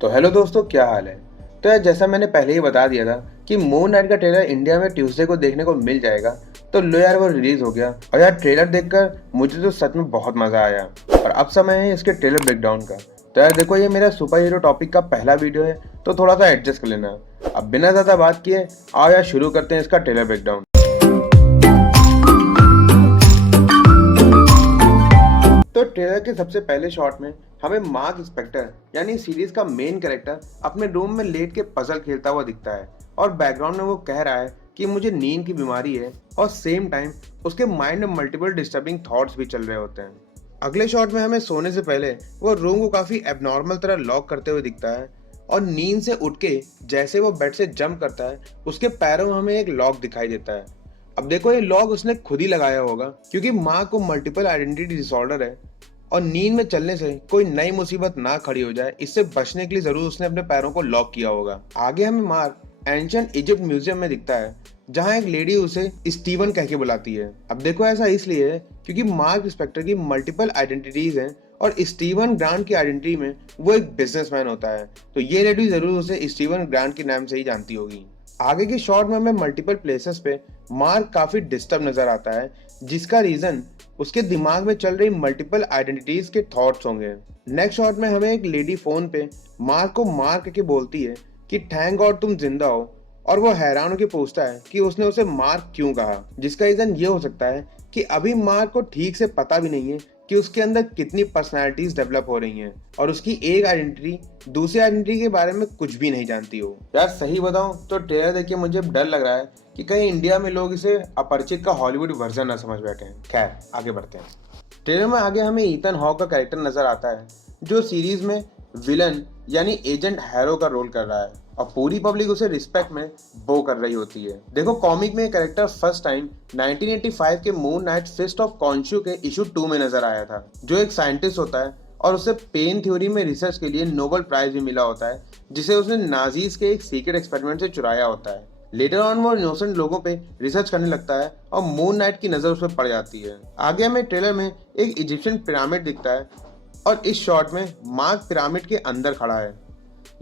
तो हेलो दोस्तों, क्या हाल है। तो यार, जैसा मैंने पहले ही बता दिया था कि मून नाइट का ट्रेलर इंडिया में ट्यूसडे को देखने को मिल जाएगा। तो लो यार, वो रिलीज हो गया और यार ट्रेलर देखकर मुझे तो सच में बहुत मजा आया। और अब समय है इसके ट्रेलर ब्रेकडाउन का। तो यार देखो, ये मेरा सुपर हीरो टॉपिक का पहला वीडियो है, तो थोड़ा सा एडजस्ट कर लेना। अब बिना ज्यादा बात किए आओ यार शुरू करते हैं इसका ट्रेलर ब्रेकडाउन। तो ट्रेलर के सबसे पहले शॉट में हमें मार्क स्पेक्टर यानी सीरीज का मेन कैरेक्टर अपने रूम में लेट के पजल खेलता हुआ दिखता है और बैकग्राउंड में वो कह रहा है कि मुझे नींद की बीमारी है और सेम टाइम उसके माइंड में मल्टीपल डिस्टर्बिंग थॉट्स भी चल रहे होते हैं। अगले शॉट में हमें सोने से पहले वो रूम को काफी एबनॉर्मल तरह लॉक करते हुए दिखता है और नींद से उठ के जैसे वो बेड से जंप करता है उसके पैरों में हमें एक लॉक दिखाई देता है। अब देखो, ये लॉक उसने खुद ही लगाया होगा क्योंकि माँ को मल्टीपल आइडेंटिटी डिसऑर्डर है और नींद में चलने से कोई नई मुसीबत ना खड़ी हो जाए, इससे बचने के लिए जरूर उसने अपने पैरों को लॉक किया होगा। आगे हमें मार्क एंशिएंट इजिप्ट म्यूजियम में दिखता है जहां एक लेडी उसे स्टीवन कह के बुलाती है। अब देखो, ऐसा इसलिए है क्योंकि मार्क स्पेक्टर की मल्टीपल आइडेंटिटीज हैं और स्टीवन ग्रांट की आइडेंटिटी में वो एक बिजनेसमैन होता है, तो ये लेडी जरूर उसे स्टीवन ग्रांट के नाम से ही जानती होगी। आगे के शॉट में हमें मल्टीपल प्लेसेस पे मार्क काफी डिस्टर्ब नजर आता है, जिसका रीजन उसके दिमाग में चल रही मल्टीपल आइडेंटिटीज के थॉट्स होंगे। नेक्स्ट शॉट में हमें एक लेडी फोन पे मार्क को मार करके बोलती है कि थैंक गॉड तुम जिंदा हो, और वो हैरान होकर पूछता है कि उसने उसे मार्क क्यों कहा, जिसका रीजन ये हो सकता है कि अभी मार्क को ठीक से पता भी नहीं है कि उसके अंदर कितनी पर्सनालिटीज डेवलप हो रही हैं और उसकी एक आइडेंटिटी दूसरी आइडेंटिटी के बारे में कुछ भी नहीं जानती हो। यार सही बताऊं तो ट्रेलर देख के मुझे डर लग रहा है कि कहीं इंडिया में लोग इसे अपरिचित का हॉलीवुड वर्जन ना समझ बैठे हैं। खैर आगे बढ़ते हैं। ट्रेलर में आगे हमें ईथन हॉक का कैरेक्टर नजर आता है जो सीरीज में विलन यानी एजेंट हैरो का रोल कर रहा है और पूरी पब्लिक उसे रिस्पेक्ट में बो कर रही होती है। देखो, कॉमिक में कैरेक्टर फर्स्ट टाइम 1985 के मून नाइट फिस्ट ऑफ कॉन्शू के इशू 2 में नजर आया था, जो एक साइंटिस्ट होता है और उसे पेन थ्योरी में रिसर्च के लिए नोबेल प्राइज भी मिला होता है, जिसे उसने नाजीज के एक सीक्रेट एक्सपेरिमेंट से चुराया होता है। लेटर ऑन वो इनोसेंट लोगों पे रिसर्च करने लगता है और मून नाइट की नजर उस पर पड़ जाती है। आगे हमें ट्रेलर में एक इजिप्शियन पिरामिड दिखता है और इस शॉट में मार्क पिरामिड के अंदर खड़ा है।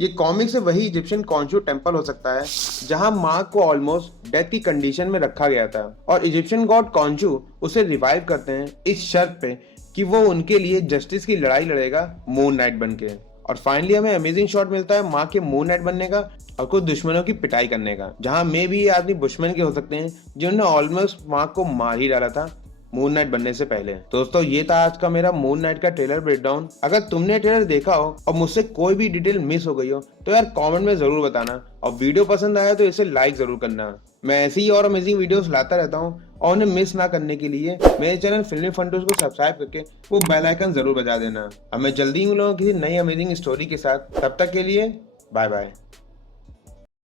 ये कॉमिक से वही इजिप्शियन कॉन्शू टेम्पल हो सकता है जहां मार्क को ऑलमोस्ट डेथ की कंडीशन में रखा गया था और इजिप्शियन गॉड कॉन्शू उसे रिवाइव करते हैं इस शर्त पे कि वो उनके लिए जस्टिस की लड़ाई लड़ेगा मून नाइट बन के। और फाइनली हमें अमेजिंग शॉट मिलता है मार्क के मून नाइट बनने का और कुछ दुश्मनों की पिटाई करने का, जहां मे भी ये आदमी दुश्मन के हो सकते हैं जिन्होंने ऑलमोस्ट मार्क को मार ही डाला था मून नाइट बनने से पहले। दोस्तों, ये था आज का मेरा मून नाइट का ट्रेलर ब्रेकडाउन। अगर तुमने ट्रेलर देखा हो और मुझसे कोई भी डिटेल मिस हो गई हो तो यार कमेंट में जरूर बताना, और वीडियो पसंद आया तो इसे लाइक जरूर करना। मैं ऐसी ही और अमेजिंग वीडियोस लाता रहता हूँ और उन्हें मिस ना करने के लिए मेरे चैनल फिल्मी फंटूज को सब्सक्राइब करके वो बेल आइकन जरूर बजा देना। अब मैं जल्दी ही मिलूंगा किसी नई अमेजिंग स्टोरी के साथ, तब तक के लिए बाय बाय।